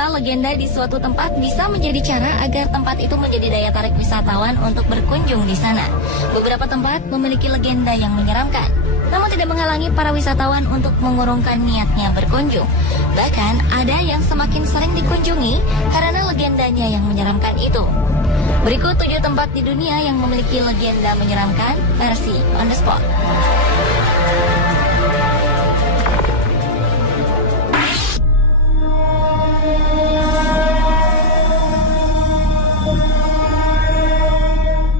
Kisah legenda di suatu tempat bisa menjadi cara agar tempat itu menjadi daya tarik wisatawan untuk berkunjung di sana. Beberapa tempat memiliki legenda yang menyeramkan, namun tidak menghalangi para wisatawan untuk mengurungkan niatnya berkunjung. Bahkan ada yang semakin sering dikunjungi karena legendanya yang menyeramkan itu. Berikut 7 tempat di dunia yang memiliki legenda menyeramkan versi on the spot.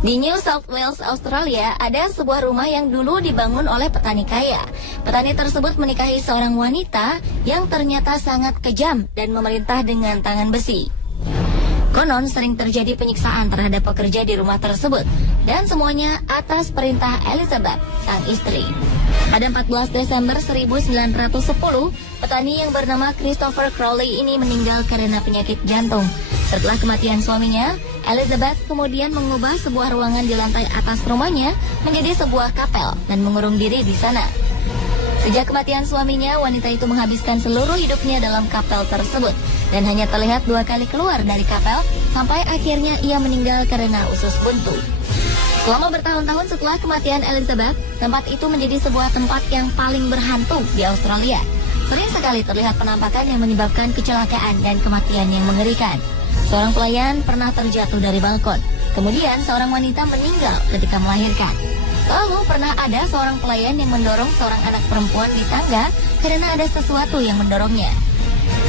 Di New South Wales, Australia, ada sebuah rumah yang dulu dibangun oleh petani kaya. Petani tersebut menikahi seorang wanita yang ternyata sangat kejam dan memerintah dengan tangan besi. Konon sering terjadi penyiksaan terhadap pekerja di rumah tersebut, dan semuanya atas perintah Elizabeth, sang istri. Pada 14 Desember 1910, petani yang bernama Christopher Crowley ini meninggal karena penyakit jantung. Setelah kematian suaminya, Elizabeth kemudian mengubah sebuah ruangan di lantai atas rumahnya menjadi sebuah kapel dan mengurung diri di sana. Sejak kematian suaminya, wanita itu menghabiskan seluruh hidupnya dalam kapel tersebut dan hanya terlihat 2 kali keluar dari kapel sampai akhirnya ia meninggal karena usus buntu. Selama bertahun-tahun setelah kematian Elizabeth, tempat itu menjadi sebuah tempat yang paling berhantu di Australia. Sering sekali terlihat penampakan yang menyebabkan kecelakaan dan kematian yang mengerikan. Seorang pelayan pernah terjatuh dari balkon. Kemudian seorang wanita meninggal ketika melahirkan. Lalu pernah ada seorang pelayan yang mendorong seorang anak perempuan di tangga karena ada sesuatu yang mendorongnya.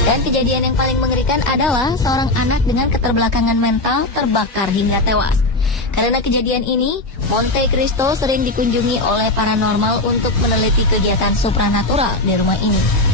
Dan kejadian yang paling mengerikan adalah seorang anak dengan keterbelakangan mental terbakar hingga tewas. Karena kejadian ini, Monte Cristo sering dikunjungi oleh paranormal untuk meneliti kegiatan supranatural di rumah ini.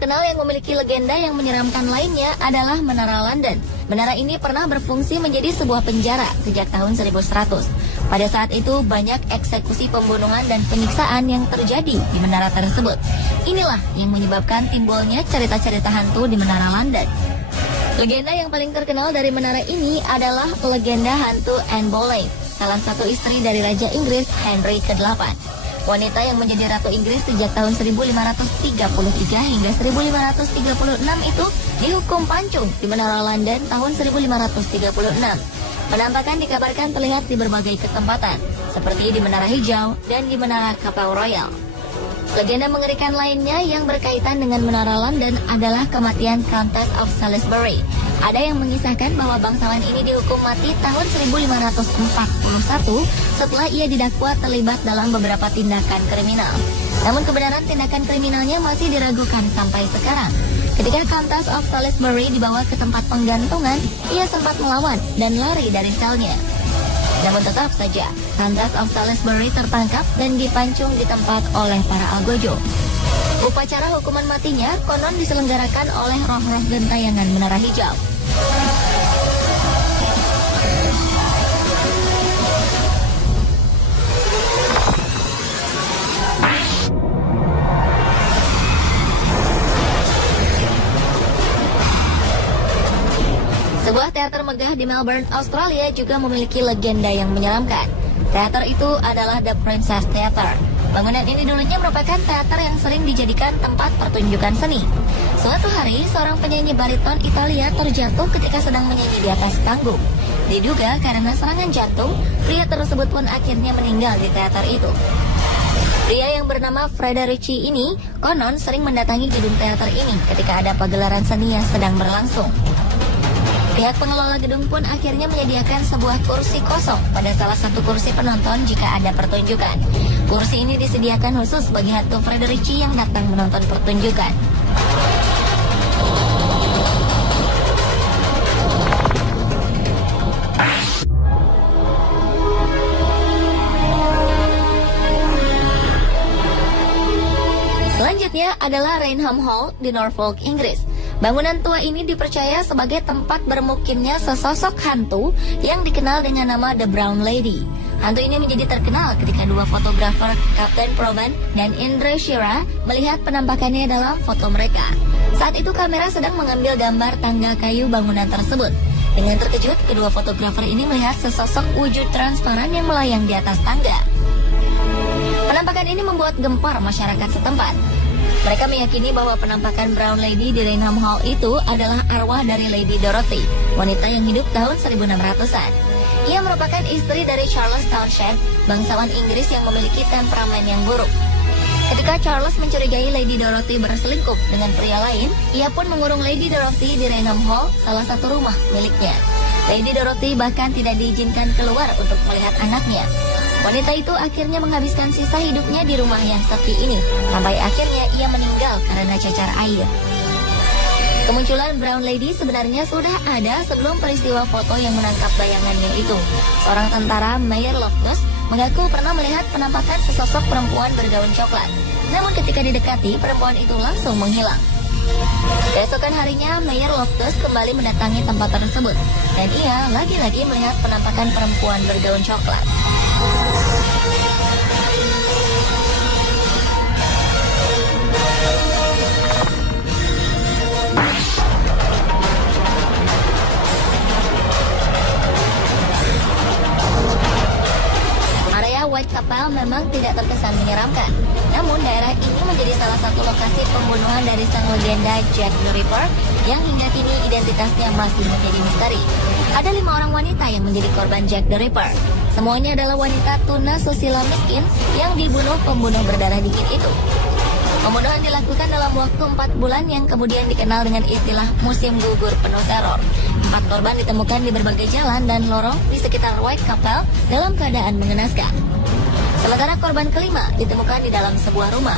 Terkenal yang memiliki legenda yang menyeramkan lainnya adalah Menara London. Menara ini pernah berfungsi menjadi sebuah penjara sejak tahun 1100. Pada saat itu banyak eksekusi pembunuhan dan penyiksaan yang terjadi di menara tersebut. Inilah yang menyebabkan timbulnya cerita-cerita hantu di Menara London. Legenda yang paling terkenal dari menara ini adalah legenda hantu Anne Boleyn, salah satu istri dari Raja Inggris Henry ke-8. Wanita yang menjadi Ratu Inggris sejak tahun 1533 hingga 1536 itu dihukum pancung di Menara London tahun 1536. Penampakan dikabarkan terlihat di berbagai kesempatan, seperti di Menara Hijau dan di Menara Kapel Royal. Legenda mengerikan lainnya yang berkaitan dengan Menara London adalah kematian Countess of Salisbury. Ada yang mengisahkan bahwa bangsawan ini dihukum mati tahun 1541 setelah ia didakwa terlibat dalam beberapa tindakan kriminal. Namun kebenaran tindakan kriminalnya masih diragukan sampai sekarang. Ketika Countess of Salisbury dibawa ke tempat penggantungan, ia sempat melawan dan lari dari selnya. Namun tetap saja, Countess of Salisbury tertangkap dan dipancung di tempat oleh para algojo. Upacara hukuman matinya konon diselenggarakan oleh roh-roh gentayangan Menara Hijau. Sebuah teater megah di Melbourne, Australia juga memiliki legenda yang menyeramkan. Teater itu adalah The Princess Theatre. Bangunan ini dulunya merupakan teater yang sering dijadikan tempat pertunjukan seni. Suatu hari, seorang penyanyi bariton Italia terjatuh ketika sedang menyanyi di atas panggung. Diduga karena serangan jantung, pria tersebut pun akhirnya meninggal di teater itu. Pria yang bernama Frederici ini konon sering mendatangi gedung teater ini ketika ada pagelaran seni yang sedang berlangsung. Pihak pengelola gedung pun akhirnya menyediakan sebuah kursi kosong pada salah satu kursi penonton jika ada pertunjukan. Kursi ini disediakan khusus bagi hantu Frederici yang datang menonton pertunjukan. Selanjutnya adalah Rainham Hall di Norfolk, Inggris. Bangunan tua ini dipercaya sebagai tempat bermukimnya sesosok hantu yang dikenal dengan nama The Brown Lady. Hantu ini menjadi terkenal ketika dua fotografer, Kapten Proban dan Indra Shira, melihat penampakannya dalam foto mereka. Saat itu kamera sedang mengambil gambar tangga kayu bangunan tersebut. Dengan terkejut, kedua fotografer ini melihat sesosok wujud transparan yang melayang di atas tangga. Penampakan ini membuat gempar masyarakat setempat. Mereka meyakini bahwa penampakan Brown Lady di Rainham Hall itu adalah arwah dari Lady Dorothy, wanita yang hidup tahun 1600-an. Ia merupakan istri dari Charles Townshend, bangsawan Inggris yang memiliki temperamen yang buruk. Ketika Charles mencurigai Lady Dorothy berselingkuh dengan pria lain, ia pun mengurung Lady Dorothy di Rainham Hall, salah satu rumah miliknya. Lady Dorothy bahkan tidak diizinkan keluar untuk melihat anaknya. Wanita itu akhirnya menghabiskan sisa hidupnya di rumah yang sepi ini, sampai akhirnya ia meninggal karena cacar air. Kemunculan Brown Lady sebenarnya sudah ada sebelum peristiwa foto yang menangkap bayangannya itu. Seorang tentara, Mayor Loftus, mengaku pernah melihat penampakan sesosok perempuan bergaun coklat. Namun ketika didekati, perempuan itu langsung menghilang. Keesokan harinya, Mayor Loftus kembali mendatangi tempat tersebut, dan ia lagi-lagi melihat penampakan perempuan bergaun coklat. Area Whitechapel memang tidak terkesan menyeramkan. Namun daerah ini menjadi salah satu lokasi pembunuhan dari sang legenda Jack the Ripper yang hingga kini identitasnya masih menjadi misteri. Ada 5 orang wanita yang menjadi korban Jack the Ripper. Semuanya adalah wanita tuna susila miskin yang dibunuh pembunuh berdarah dingin itu. Pembunuhan dilakukan dalam waktu 4 bulan yang kemudian dikenal dengan istilah musim gugur penuh teror. 4 korban ditemukan di berbagai jalan dan lorong di sekitar Whitechapel dalam keadaan mengenaskan. Sementara korban kelima ditemukan di dalam sebuah rumah.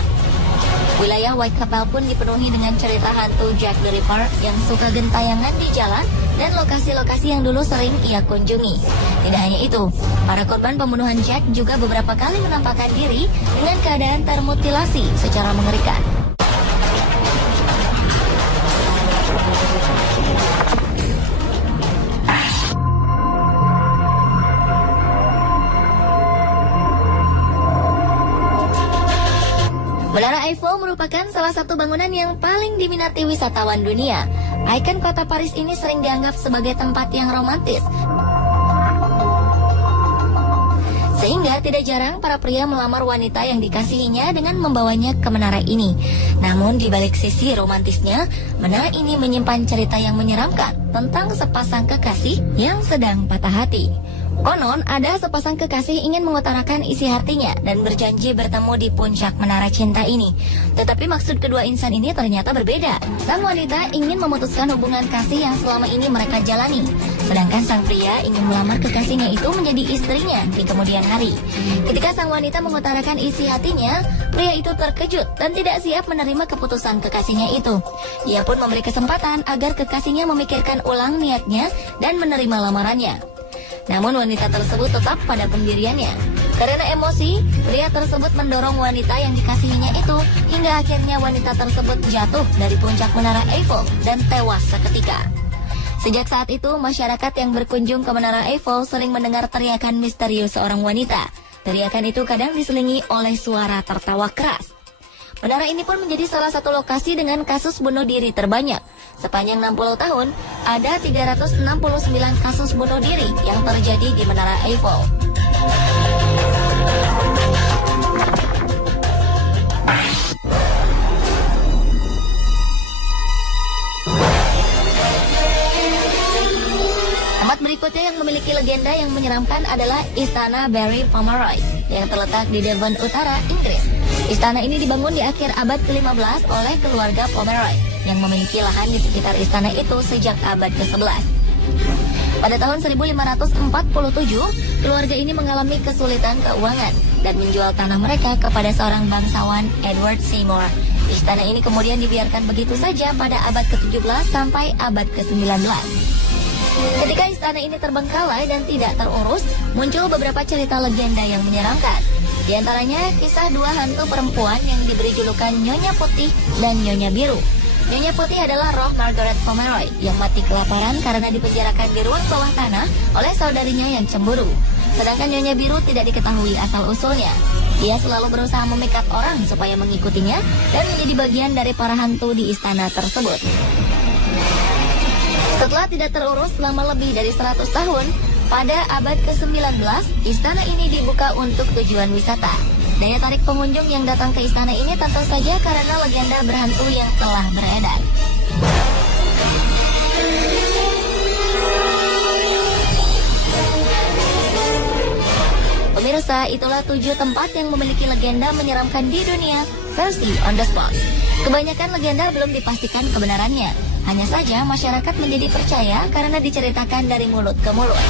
Wilayah Whitechapel pun dipenuhi dengan cerita hantu Jack the Ripper yang suka gentayangan di jalan dan lokasi-lokasi yang dulu sering ia kunjungi. Tidak hanya itu, para korban pembunuhan Jack juga beberapa kali menampakkan diri dengan keadaan termutilasi secara mengerikan. Menara Eiffel merupakan salah satu bangunan yang paling diminati wisatawan dunia. Ikon kota Paris ini sering dianggap sebagai tempat yang romantis. Sehingga tidak jarang para pria melamar wanita yang dikasihinya dengan membawanya ke menara ini. Namun di balik sisi romantisnya, menara ini menyimpan cerita yang menyeramkan tentang sepasang kekasih yang sedang patah hati. Konon, ada sepasang kekasih ingin mengutarakan isi hatinya dan berjanji bertemu di puncak menara cinta ini. Tetapi maksud kedua insan ini ternyata berbeda. Sang wanita ingin memutuskan hubungan kasih yang selama ini mereka jalani. Sedangkan sang pria ingin melamar kekasihnya itu menjadi istrinya di kemudian hari. Ketika sang wanita mengutarakan isi hatinya, pria itu terkejut dan tidak siap menerima keputusan kekasihnya itu. Ia pun memberi kesempatan agar kekasihnya memikirkan ulang niatnya dan menerima lamarannya. Namun wanita tersebut tetap pada pendiriannya. Karena emosi, pria tersebut mendorong wanita yang dikasihinya itu hingga akhirnya wanita tersebut jatuh dari puncak menara Eiffel dan tewas seketika. Sejak saat itu, masyarakat yang berkunjung ke menara Eiffel sering mendengar teriakan misterius seorang wanita. Teriakan itu kadang diselingi oleh suara tertawa keras. Menara ini pun menjadi salah satu lokasi dengan kasus bunuh diri terbanyak. Sepanjang 60 tahun, ada 369 kasus bunuh diri yang terjadi di Menara Eiffel. Tempat berikutnya yang memiliki legenda yang menyeramkan adalah Istana Barry Pomeroy yang terletak di Devon Utara, Inggris. Istana ini dibangun di akhir abad ke-15 oleh keluarga Pomeroy yang memiliki lahan di sekitar istana itu sejak abad ke-11. Pada tahun 1547, keluarga ini mengalami kesulitan keuangan dan menjual tanah mereka kepada seorang bangsawan, Edward Seymour. Istana ini kemudian dibiarkan begitu saja pada abad ke-17 sampai abad ke-19. Ketika istana ini terbengkalai dan tidak terurus, muncul beberapa cerita legenda yang menyeramkan. Di antaranya kisah dua hantu perempuan yang diberi julukan Nyonya Putih dan Nyonya Biru. Nyonya Putih adalah roh Margaret Pomeroy yang mati kelaparan karena dipenjarakan di ruang bawah tanah oleh saudarinya yang cemburu. Sedangkan Nyonya Biru tidak diketahui asal-usulnya. Ia selalu berusaha memikat orang supaya mengikutinya dan menjadi bagian dari para hantu di istana tersebut. Setelah tidak terurus selama lebih dari 100 tahun, pada abad ke-19, istana ini dibuka untuk tujuan wisata. Daya tarik pengunjung yang datang ke istana ini tentu saja karena legenda berhantu yang telah beredar. Pemirsa, itulah 7 tempat yang memiliki legenda menyeramkan di dunia, versi On The Spot. Kebanyakan legenda belum dipastikan kebenarannya. Hanya saja masyarakat menjadi percaya karena diceritakan dari mulut ke mulut.